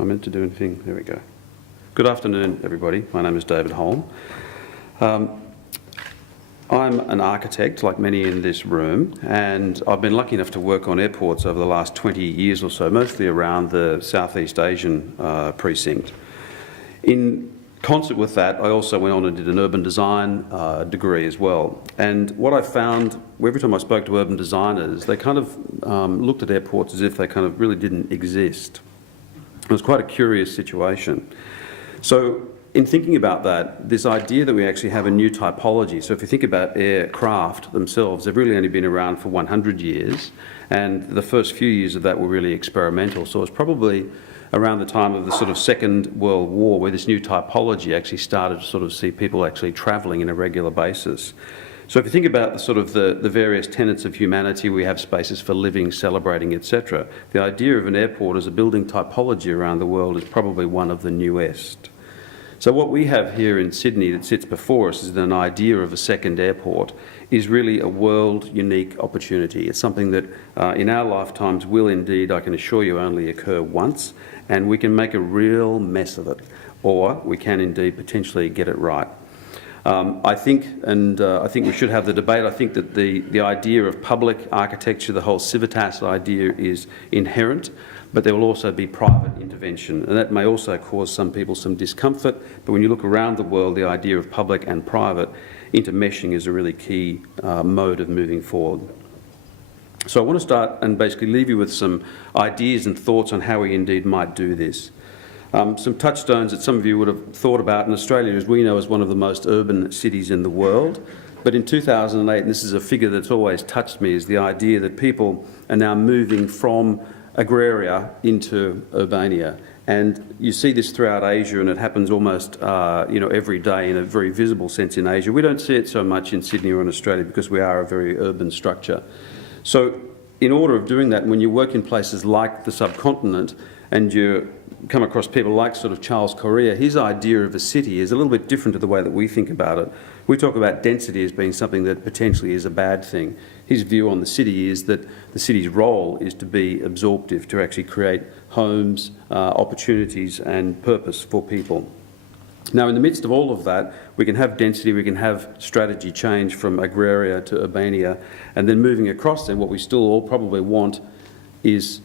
I meant to do anything? There we go. Good afternoon, everybody. My name is David Holm. I'm an architect, like many in this room, and I've been lucky enough to work on airports over the last 20 years or so, mostly around the Southeast Asian precinct. In concert with that, I also went on and did an urban design degree as well. And what I found, every time I spoke to urban designers, they kind of looked at airports as if they kind of really didn't exist. It was quite a curious situation. So in thinking about that, this idea that we actually have a new typology, so if you think about aircraft themselves, they've really only been around for 100 years, and the first few years of that were really experimental. So it's probably around the time of the sort of Second World War where this new typology actually started to sort of see people actually travelling on a regular basis. So if you think about the various tenets of humanity, we have spaces for living, celebrating, etc. The idea of an airport as a building typology around the world is probably one of the newest. So what we have here in Sydney that sits before us is an idea of a second airport is really a world unique opportunity. It's something that in our lifetimes will indeed, I can assure you, only occur once, and we can make a real mess of it, or we can indeed potentially get it right. I think we should have the debate. I think that the idea of public architecture, the whole civitas idea, is inherent, but there will also be private intervention, and that may also cause some people some discomfort. But when you look around the world, the idea of public and private intermeshing is a really key mode of moving forward. So I want to start and basically leave you with some ideas and thoughts on how we indeed might do this. Some touchstones that some of you would have thought about in Australia, as we know, is one of the most urban cities in the world. But in 2008, and this is a figure that's always touched me, is the idea that people are now moving from agraria into urbania. And you see this throughout Asia, and it happens almost every day in a very visible sense in Asia. We don't see it so much in Sydney or in Australia because we are a very urban structure. So in order of doing that, when you work in places like the subcontinent and you come across people like sort of Charles Correa, his idea of a city is a little bit different to the way that we think about it. We talk about density as being something that potentially is a bad thing. His view on the city is that the city's role is to be absorptive, to actually create homes, opportunities and purpose for people. Now, in the midst of all of that, we can have density, we can have strategy change from agraria to urbania, and then moving across then, what we still all probably want is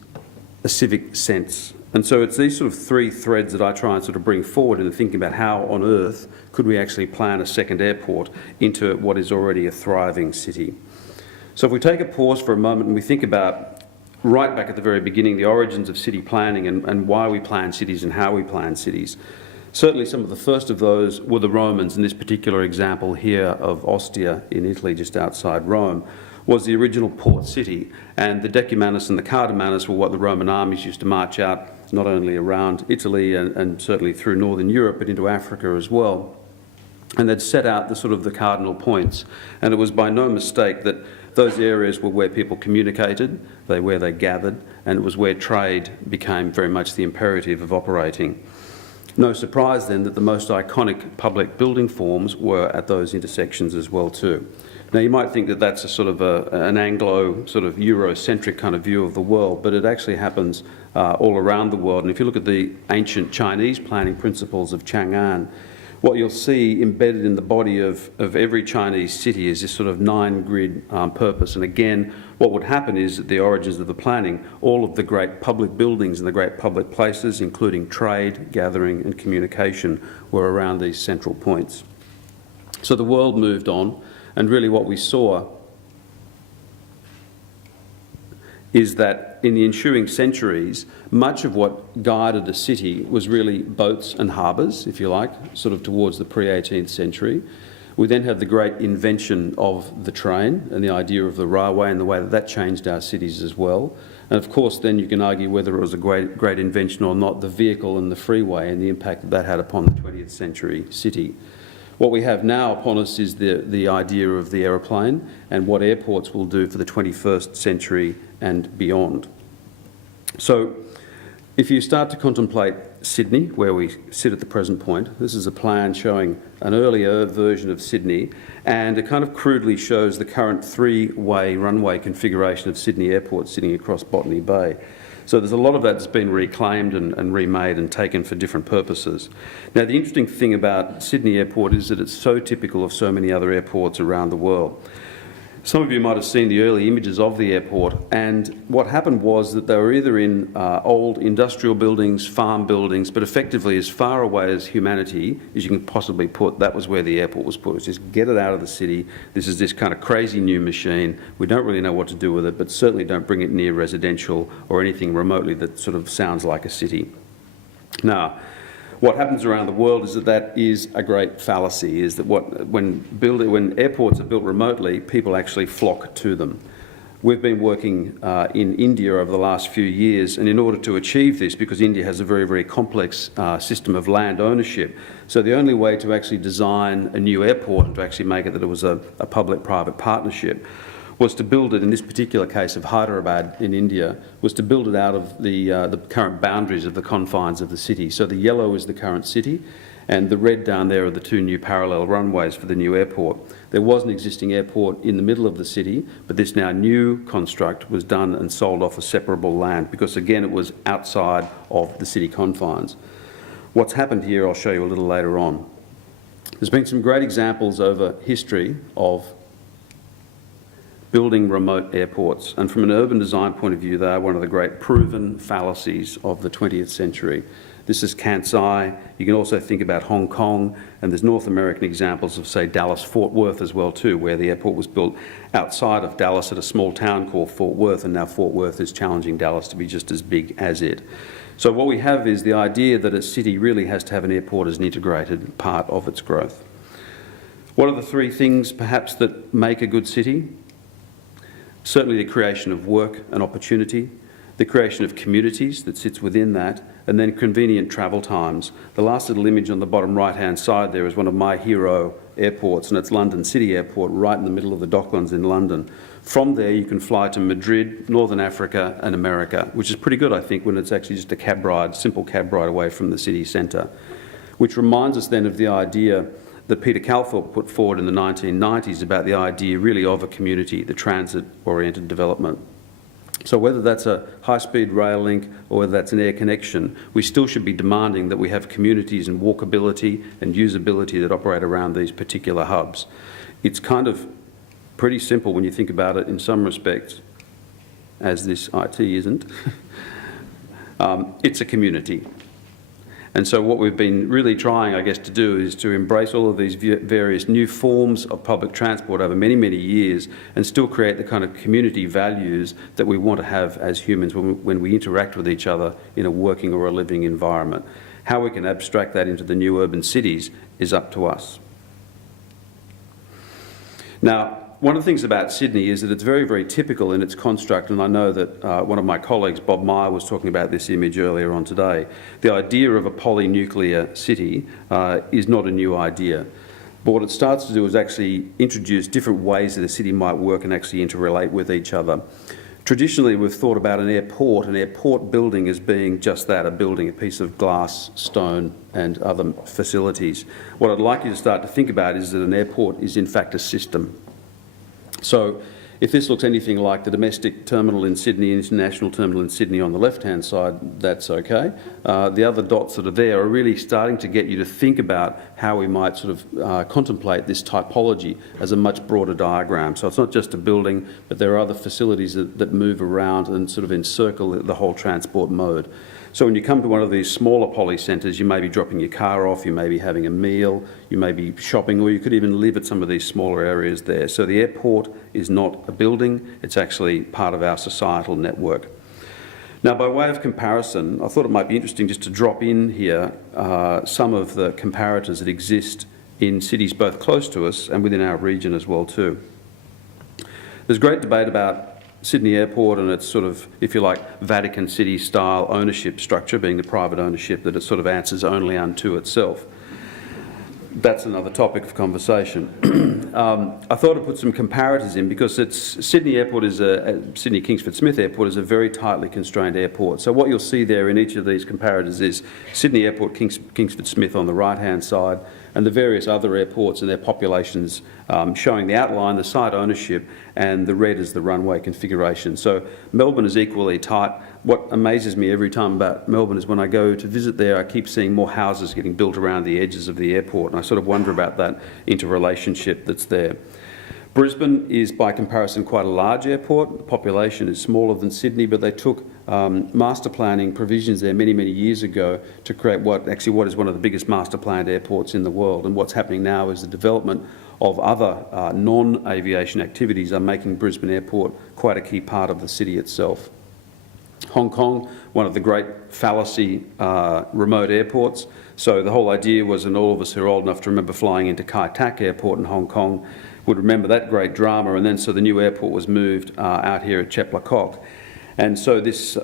a civic sense. And so it's these sort of three threads that I try and sort of bring forward in thinking about how on earth could we actually plan a second airport into what is already a thriving city. So if we take a pause for a moment and we think about right back at the very beginning, the origins of city planning and why we plan cities and how we plan cities. Certainly some of the first of those were the Romans. In this particular example here of Ostia in Italy, just outside Rome, was the original port city, and the Decumanus and the Cardamanus were what the Roman armies used to march out not only around Italy and certainly through northern Europe, but into Africa as well. And they'd set out the cardinal points, and it was by no mistake that those areas were where people communicated, where they gathered, and it was where trade became very much the imperative of operating. No surprise then that the most iconic public building forms were at those intersections as well too. Now you might think that that's a sort of an Anglo sort of Eurocentric kind of view of the world, but it actually happens all around the world. And if you look at the ancient Chinese planning principles of Chang'an, what you'll see embedded in the body of every Chinese city is this sort of 9-grid purpose. And again, what would happen is at the origins of the planning, all of the great public buildings and the great public places, including trade, gathering and communication, were around these central points. So the world moved on, and really what we saw is that in the ensuing centuries, much of what guided a city was really boats and harbours, if you like, sort of towards the pre-18th century. We then had the great invention of the train and the idea of the railway and the way that that changed our cities as well. And of course then you can argue whether it was a great invention or not, the vehicle and the freeway and the impact that that had upon the 20th century city. What we have now upon us is the idea of the aeroplane and what airports will do for the 21st century and beyond. So If you start to contemplate Sydney, where we sit at the present point, this is a plan showing an earlier version of Sydney, and it kind of crudely shows the current three-way runway configuration of Sydney Airport sitting across Botany Bay. So there's a lot of that that's been reclaimed and remade and taken for different purposes. Now, the interesting thing about Sydney Airport is that it's so typical of so many other airports around the world. Some of you might have seen the early images of the airport, and what happened was that they were either in old industrial buildings, farm buildings, but effectively as far away as humanity as you can possibly put. That was where the airport was put. It was just get it out of the city. This is this kind of crazy new machine. We don't really know what to do with it, but certainly don't bring it near residential or anything remotely that sort of sounds like a city. Now, what happens around the world is that is a great fallacy, is that when airports are built remotely, people actually flock to them. We've been working in India over the last few years, and in order to achieve this, because India has a very, very complex system of land ownership, so the only way to actually design a new airport and to actually make it that it was a public-private partnership was to build it, in this particular case of Hyderabad in India, was to build it out of the current boundaries of the confines of the city. So the yellow is the current city, and the red down there are the two new parallel runways for the new airport. There was an existing airport in the middle of the city, but this now new construct was done and sold off as separable land because, again, it was outside of the city confines. What's happened here, I'll show you a little later on. There's been some great examples over history of building remote airports, and from an urban design point of view, they are one of the great proven fallacies of the 20th century. This is Kansai. You can also think about Hong Kong, and there's North American examples of, say, Dallas-Fort Worth as well too, where the airport was built outside of Dallas at a small town called Fort Worth, and now Fort Worth is challenging Dallas to be just as big as it. So what we have is the idea that a city really has to have an airport as an integrated part of its growth. What are the three things perhaps that make a good city? Certainly the creation of work and opportunity, the creation of communities that sits within that, and then convenient travel times. The last little image on the bottom right-hand side there is one of my hero airports, and it's London City Airport, right in the middle of the Docklands in London. From there you can fly to Madrid, Northern Africa and America, which is pretty good, I think, when it's actually just a cab ride, simple cab ride away from the city centre. Which reminds us then of the idea that Peter Calthorpe put forward in the 1990s about the idea really of a community, the transit-oriented development. So whether that's a high-speed rail link or whether that's an air connection, we still should be demanding that we have communities and walkability and usability that operate around these particular hubs. It's kind of pretty simple when you think about it in some respects, as this IT isn't. It's a community. And so what we've been really trying, I guess, to do is to embrace all of these various new forms of public transport over many, many years and still create the kind of community values that we want to have as humans when we interact with each other in a working or a living environment. How we can abstract that into the new urban cities is up to us. Now, one of the things about Sydney is that it's very, very typical in its construct, and I know that one of my colleagues, Bob Meyer, was talking about this image earlier on today. The idea of a polynuclear city is not a new idea. But what it starts to do is actually introduce different ways that a city might work and actually interrelate with each other. Traditionally, we've thought about an airport building as being just that, a building, a piece of glass, stone and other facilities. What I'd like you to start to think about is that an airport is in fact a system. So if this looks anything like the domestic terminal in Sydney, international terminal in Sydney on the left-hand side, that's okay. The other dots that are there are really starting to get you to think about how we might sort of contemplate this typology as a much broader diagram. So it's not just a building, but there are other facilities that move around and sort of encircle the whole transport mode. So when you come to one of these smaller poly centres, you may be dropping your car off, you may be having a meal, you may be shopping, or you could even live at some of these smaller areas there. So the airport is not a building, it's actually part of our societal network. Now, by way of comparison, I thought it might be interesting just to drop in here some of the comparators that exist in cities both close to us and within our region as well too. There's great debate about Sydney Airport and its sort of, if you like, Vatican City style ownership structure, being the private ownership that it sort of answers only unto itself. that's another topic of conversation. I thought I'd put some comparators in because Sydney Airport is Sydney Kingsford Smith Airport is a very tightly constrained airport. So what you'll see there in each of these comparators is Sydney Airport, Kingsford Smith on the right-hand side, and the various other airports and their populations showing the outline, the site ownership, and the red is the runway configuration. So Melbourne is equally tight. What amazes me every time about Melbourne is when I go to visit there, I keep seeing more houses getting built around the edges of the airport, and I sort of wonder about that interrelationship that's there. Brisbane is, by comparison, quite a large airport. The population is smaller than Sydney, but they took master planning provisions there many, many years ago to create what is one of the biggest master planned airports in the world. And what's happening now is the development of other non-aviation activities are making Brisbane Airport quite a key part of the city itself. Hong Kong, one of the great fallacy remote airports. So the whole idea was, and all of us who are old enough to remember flying into Kai Tak Airport in Hong Kong would remember that great drama, and then so the new airport was moved out here at Chep La Coque. And so this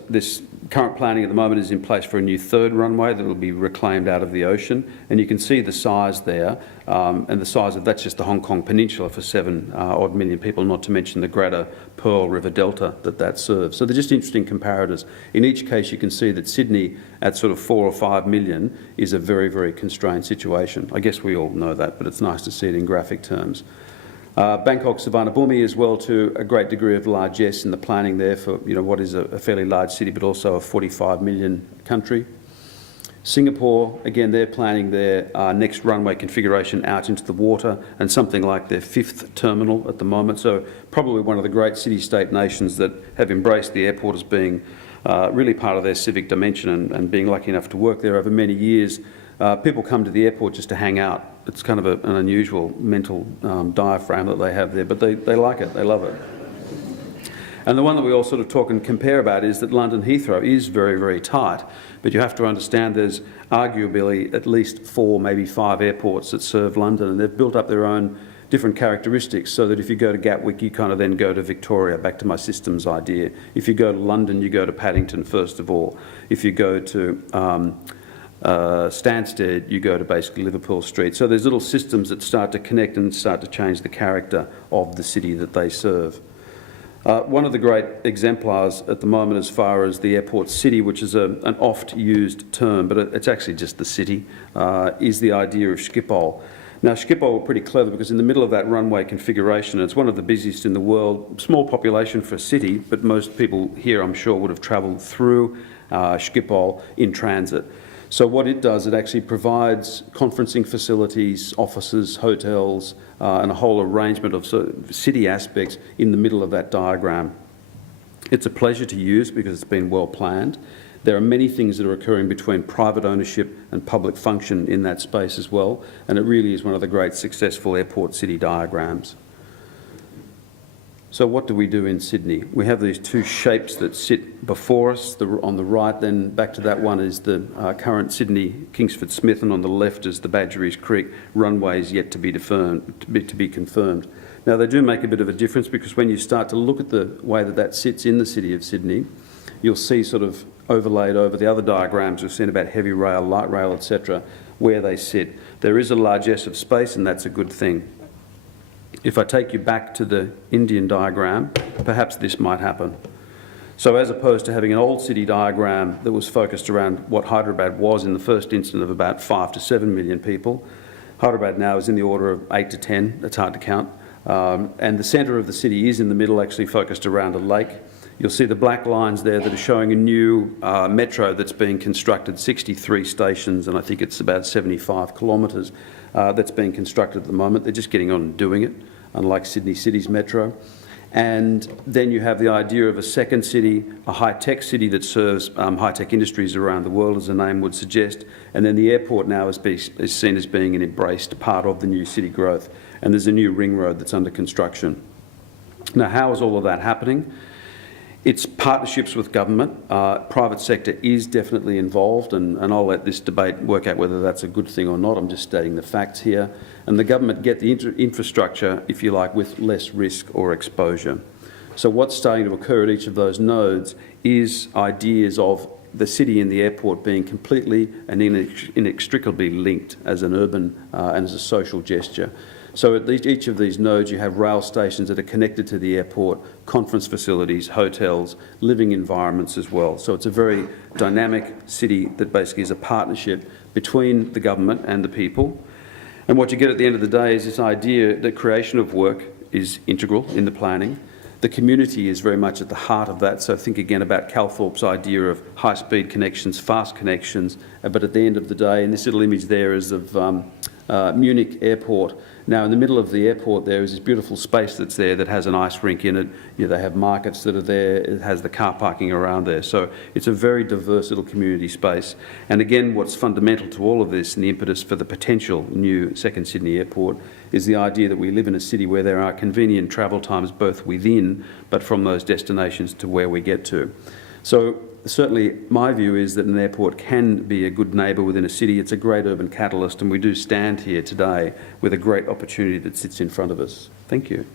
current planning at the moment is in place for a new third runway that will be reclaimed out of the ocean. And you can see the size there, and the size of that's just the Hong Kong Peninsula for 7 odd million people, not to mention the greater Pearl River Delta that serves. So they're just interesting comparators. In each case, you can see that Sydney at sort of 4 or 5 million is a very, very constrained situation. I guess we all know that, but it's nice to see it in graphic terms. Bangkok Suvarnabhumi as well, to a great degree of largesse in the planning there for what is a fairly large city but also a 45 million country. Singapore, again, they're planning their next runway configuration out into the water and something like their 5th terminal at the moment. So probably one of the great city-state nations that have embraced the airport as being really part of their civic dimension and being lucky enough to work there over many years. People come to the airport just to hang out. It's kind of an unusual mental diaphragm that they have there, but they like it, they love it. And the one that we all sort of talk and compare about is that London Heathrow is very, very tight, but you have to understand there's arguably at least 4, maybe 5 airports that serve London, and they've built up their own different characteristics, so that if you go to Gatwick, you kind of then go to Victoria, back to my systems idea. If you go to London, you go to Paddington first of all. If you go to Stansted, you go to basically Liverpool Street. So there's little systems that start to connect and start to change the character of the city that they serve. One of the great exemplars at the moment as far as the airport city, which is an oft-used term, but it's actually just the city, is the idea of Schiphol. Now, Schiphol were pretty clever because in the middle of that runway configuration, it's one of the busiest in the world, small population for a city, but most people here, I'm sure, would have travelled through Schiphol in transit. So what it does, it actually provides conferencing facilities, offices, hotels, and a whole arrangement of sort of city aspects in the middle of that diagram. It's a pleasure to use because it's been well planned. There are many things that are occurring between private ownership and public function in that space as well, and it really is one of the great successful airport city diagrams. So what do we do in Sydney? We have these 2 shapes that sit before us. On the right, then back to that one, is the current Sydney Kingsford Smith, and on the left is the Badgerys Creek runways yet to be confirmed. Now, they do make a bit of a difference because when you start to look at the way that sits in the city of Sydney, you'll see sort of overlaid over the other diagrams we've seen about heavy rail, light rail, etc., where they sit. There is a largesse of space, and that's a good thing. If I take you back to the Indian diagram, perhaps this might happen. So as opposed to having an old city diagram that was focused around what Hyderabad was in the first instance of about 5 to 7 million people, Hyderabad now is in the order of 8 to 10, it's hard to count. And the centre of the city is in the middle, actually focused around a lake. You'll see the black lines there that are showing a new metro that's being constructed, 63 stations, and I think it's about 75 kilometres that's being constructed at the moment. They're just getting on and doing it, unlike Sydney City's metro. And then you have the idea of a second city, a high-tech city that serves high-tech industries around the world, as the name would suggest. And then the airport now is seen as being an embraced part of the new city growth. And there's a new ring road that's under construction. Now, how is all of that happening? It's partnerships with government. Private sector is definitely involved, and I'll let this debate work out whether that's a good thing or not. I'm just stating the facts here. And the government get the infrastructure, if you like, with less risk or exposure. So what's starting to occur at each of those nodes is ideas of the city and the airport being completely and inextricably linked as an urban and as a social gesture. So at each of these nodes you have rail stations that are connected to the airport, conference facilities, hotels, living environments as well. So it's a very dynamic city that basically is a partnership between the government and the people. And what you get at the end of the day is this idea that creation of work is integral in the planning. The community is very much at the heart of that. So think again about Calthorpe's idea of high-speed connections, fast connections, but at the end of the day, and this little image there is of Munich Airport. Now, in the middle of the airport there is this beautiful space that's there that has an ice rink in it. You know, they have markets that are there. It has the car parking around there. So it's a very diverse little community space. And again, what's fundamental to all of this and the impetus for the potential new second Sydney airport is the idea that we live in a city where there are convenient travel times both within but from those destinations to where we get to. So certainly my view is that an airport can be a good neighbour within a city. It's a great urban catalyst, and we do stand here today with a great opportunity that sits in front of us. Thank you.